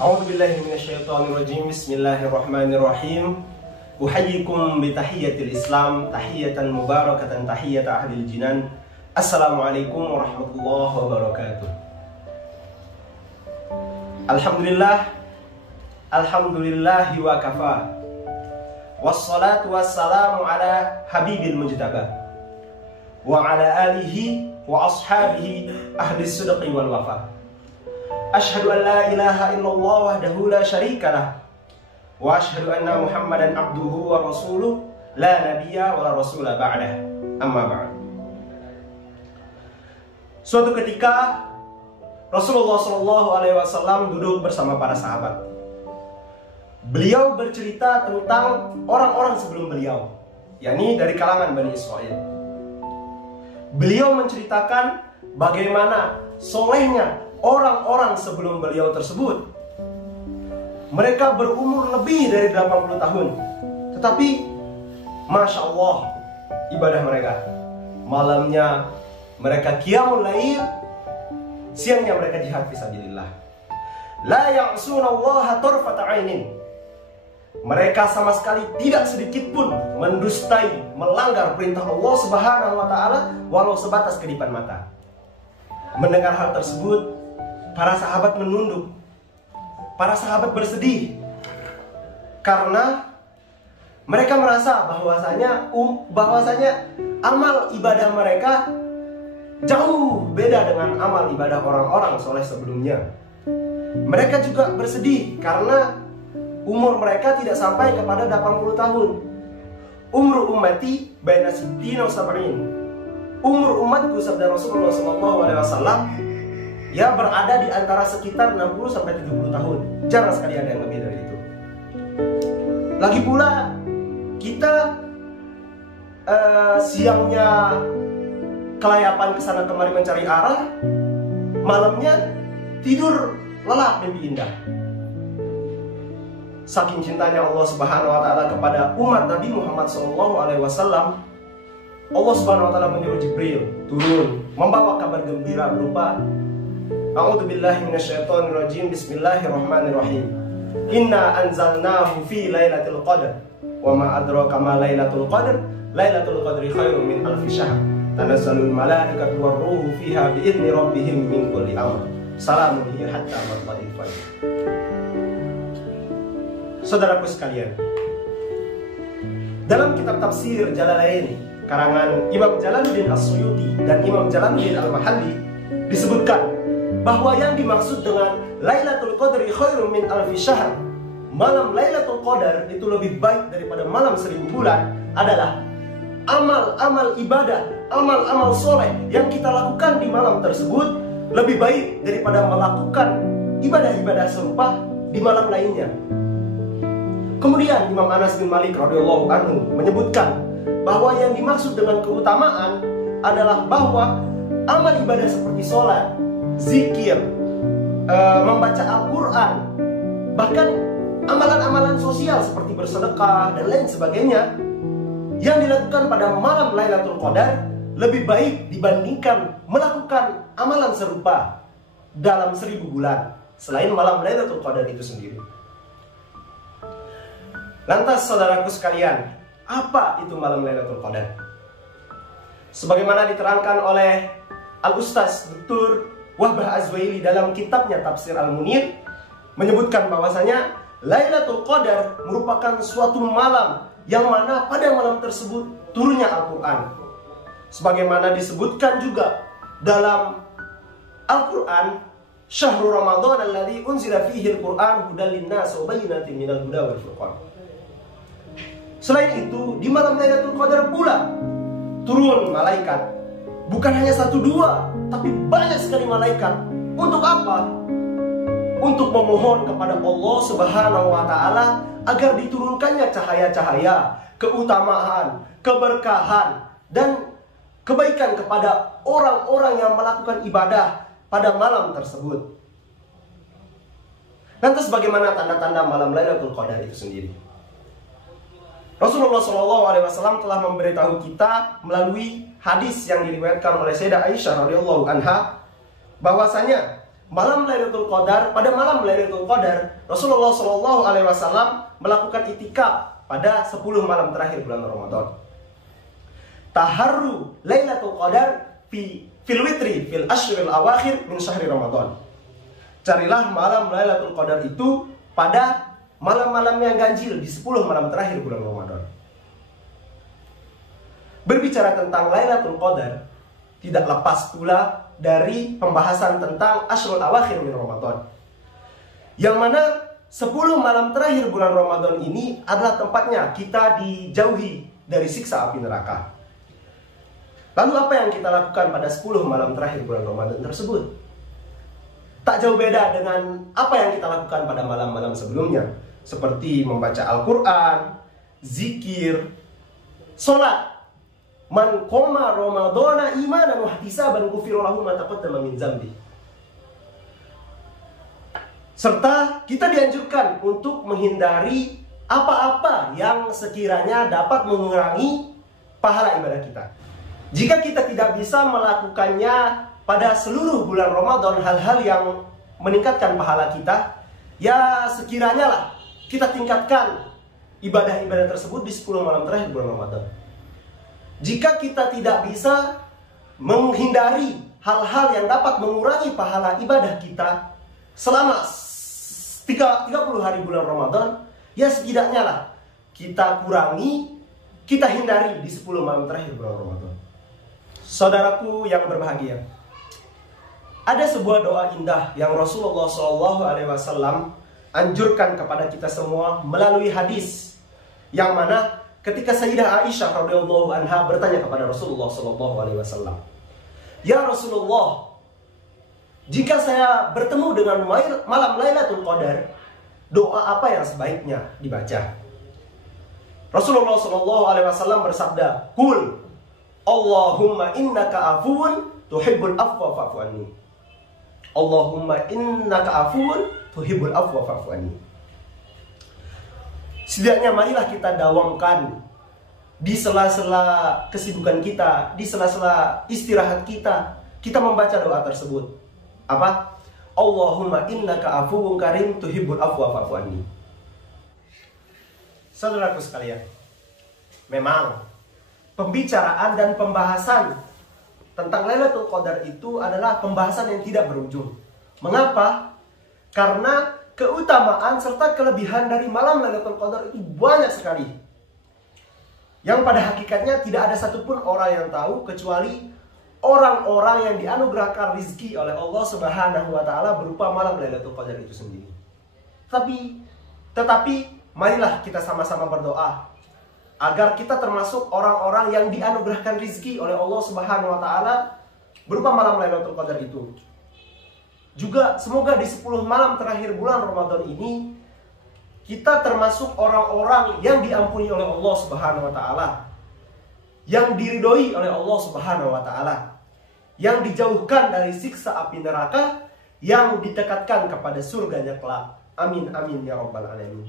A'udzubillahi minasyaitonirrajim. Bismillahirrahmanirrahim. Uhayyikum bitahiyyatil Islam, tahiyatan mubarakatan, tahiyyata ahlil jinan. Assalamualaikum warahmatullahi wabarakatuh. Alhamdulillahi wa kafa. Wassalatu wassalamu ala habibil mujtaba wa ala alihi wa ashabihi ahli sidqi wal wafa. Asyhadu an la ilaha illallah wahdahu la syarikalah wa asyhadu anna Muhammadan abduhu wa rasuluh la nabiyya wa la rasula ba'dah. Amma ba'd. Suatu ketika Rasulullah SAW duduk bersama para sahabat. Beliau bercerita tentang orang-orang sebelum beliau, yakni dari kalangan Bani Israel. Beliau menceritakan bagaimana solehnya orang-orang sebelum beliau tersebut. Mereka berumur lebih dari 80 tahun, tetapi Masya Allah, ibadah mereka, malamnya mereka qiyamul lail, siangnya mereka jihad fisabilillah. La ya'sunallaha tarfata 'ainin. Mereka sama sekali tidak sedikit pun mendustai, melanggar perintah Allah Subhanahu wa taala walau sebatas kedipan mata. Mendengar hal tersebut, para sahabat menunduk. Para sahabat bersedih karena mereka merasa bahwasanya amal ibadah mereka jauh beda dengan amal ibadah orang-orang soleh sebelumnya. Mereka juga bersedih karena umur mereka tidak sampai kepada 80 tahun. Umur ummati baina sittina wa sab'in. Umur umatku, sabda Rasulullah SAW, ya berada di antara sekitar 60 sampai 70 tahun. Jarang sekali ada yang lebih dari itu. Lagi pula kita siangnya kelayapan kesana kemari mencari arah, malamnya tidur lelap mimpi indah. Saking cintanya Allah Subhanahu wa taala kepada umat Nabi Muhammad SAW, Allah Subhanahu wa taala menyuruh Jibril turun membawa kabar gembira berupa A'udzubillahi minasyaitonirrajim. Bismillahirrahmanirrahim. Inna anzalnahu fi lailatul qadar. Wa ma adraka ma lailatul qadar. Lailatul qadri khairum min alfi syahr. Tanazzalul malaikatu war ruhu fiha bi idzni rabbihim min kulli amr. Salamun hiya hatta matla'il fajr. Saudaraku sekalian, dalam kitab tafsir Jalalain karangan Imam Jalaluddin As-Suyuti dan Imam Jalaluddin Al-Mahalli disebutkan bahwa yang dimaksud dengan Lailatul Qadri khairum min alfi syahr, malam Lailatul Qadar itu lebih baik daripada malam 1000 bulan, adalah amal-amal ibadah, amal-amal soleh yang kita lakukan di malam tersebut lebih baik daripada melakukan ibadah-ibadah serupa di malam lainnya. Kemudian Imam Anas bin Malik radhiyallahu anhu menyebutkan bahwa yang dimaksud dengan keutamaan adalah bahwa amal ibadah seperti sholat, zikir, membaca Al-Quran, bahkan amalan-amalan sosial seperti bersedekah dan lain sebagainya yang dilakukan pada malam Lailatul Qadar lebih baik dibandingkan melakukan amalan serupa dalam 1000 bulan selain malam Lailatul Qadar itu sendiri. Lantas saudaraku sekalian, apa itu malam Lailatul Qadar? Sebagaimana diterangkan oleh Al-Ustaz Dr. Wahbah Az-Zuhaili dalam kitabnya Tafsir Al-Munir, menyebutkan bahwasanya Lailatul Qadar merupakan suatu malam yang mana pada malam tersebut turunnya Al-Quran. Sebagaimana disebutkan juga dalam Al-Quran, Syahrul Ramadan alladzi unzila fihi al-Quran hudan lin-nas wa bayyinatin minal huda wal furqan. Selain itu, di malam Lailatul Qadar pula turun malaikat. Bukan hanya 1-2, tapi banyak sekali malaikat. Untuk apa? Untuk memohon kepada Allah Subhanahu wa taala agar diturunkannya cahaya-cahaya, keutamaan, keberkahan, dan kebaikan kepada orang-orang yang melakukan ibadah pada malam tersebut. Lantas bagaimana tanda-tanda malam Lailatul Qadar itu sendiri? Rasulullah SAW telah memberitahu kita melalui hadis yang diriwayatkan oleh Sayyidah Aisyah radhiyallahu anha bahwasanya malam Lailatul Qadar, pada malam Lailatul Qadar, Rasulullah Shallallahu Alaihi Wasallam melakukan itikaf pada 10 malam terakhir bulan Ramadan. Taharru Lailatul Qadar fil witri fil ashril awakhir min syahri Ramadan. Carilah malam Lailatul Qadar itu pada malam-malam yang ganjil di 10 malam terakhir bulan Ramadan. Berbicara tentang Lailatul Qadar, tidak lepas pula dari pembahasan tentang ashrul awakhir min Ramadan, yang mana 10 malam terakhir bulan Ramadan ini adalah tempatnya kita dijauhi dari siksa api neraka. Lalu apa yang kita lakukan pada 10 malam terakhir bulan Ramadan tersebut? Tak jauh beda dengan apa yang kita lakukan pada malam-malam sebelumnya, seperti membaca Al-Quran, zikir, sholat. Man qoma Ramadana imanan wa ihtisaban ghufira lahu ma taqaddama min dzambi. Serta kita dianjurkan untuk menghindari apa-apa yang sekiranya dapat mengurangi pahala ibadah kita. Jika kita tidak bisa melakukannya pada seluruh bulan Ramadan, hal-hal yang meningkatkan pahala kita, ya sekiranya lah kita tingkatkan ibadah-ibadah tersebut di 10 malam terakhir bulan Ramadan. Jika kita tidak bisa menghindari hal-hal yang dapat mengurangi pahala ibadah kita selama 30 hari bulan Ramadan, ya setidaknya lah kita kurangi, kita hindari di 10 malam terakhir bulan Ramadan. Saudaraku yang berbahagia, ada sebuah doa indah yang Rasulullah SAW anjurkan kepada kita semua melalui hadis, yang mana ketika Sayyidah Aisyah radhiyallahu anha bertanya kepada Rasulullah SAW, "Ya Rasulullah, jika saya bertemu dengan malam Lailatul Qadar, doa apa yang sebaiknya dibaca?" Rasulullah SAW bersabda, "Qul Allahumma innaka afuwun tuhibbul afwa fa'fu anni." Allahumma innaka afuwun tuhibbul afwa fa'fu anni. Setidaknya marilah kita dawamkan di sela-sela kesibukan kita, di sela-sela istirahat kita, kita membaca doa tersebut. Apa? Allahumma innaka afuwun karim tuhibbul afwa fa'fu anni. Saudaraku sekalian, memang pembicaraan dan pembahasan tentang Lailatul Qadar itu adalah pembahasan yang tidak berujung. Mengapa? Karena keutamaan serta kelebihan dari malam Lailatul Qadar itu banyak sekali, yang pada hakikatnya tidak ada satupun orang yang tahu kecuali orang-orang yang dianugerahkan rizki oleh Allah Subhanahu wa Ta'ala berupa malam Lailatul Qadar itu sendiri. Tetapi marilah kita sama-sama berdoa agar kita termasuk orang-orang yang dianugerahkan rizki oleh Allah Subhanahu wa Ta'ala berupa malam Lailatul Qadar itu. Juga semoga di 10 malam terakhir bulan Ramadan ini kita termasuk orang-orang yang diampuni oleh Allah Subhanahu wa Ta'ala, yang diridhoi oleh Allah Subhanahu wa Ta'ala, yang dijauhkan dari siksa api neraka, yang didekatkan kepada surganya kelak. Amin amin ya rabbal alamin.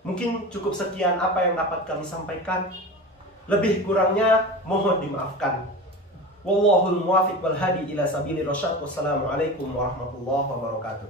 Mungkin cukup sekian apa yang dapat kami sampaikan. Lebih kurangnya mohon dimaafkan. Wallahul muwaffiq wal hadi ila sabili rasyad. Wassalamualaikum warahmatullahi wabarakatuh.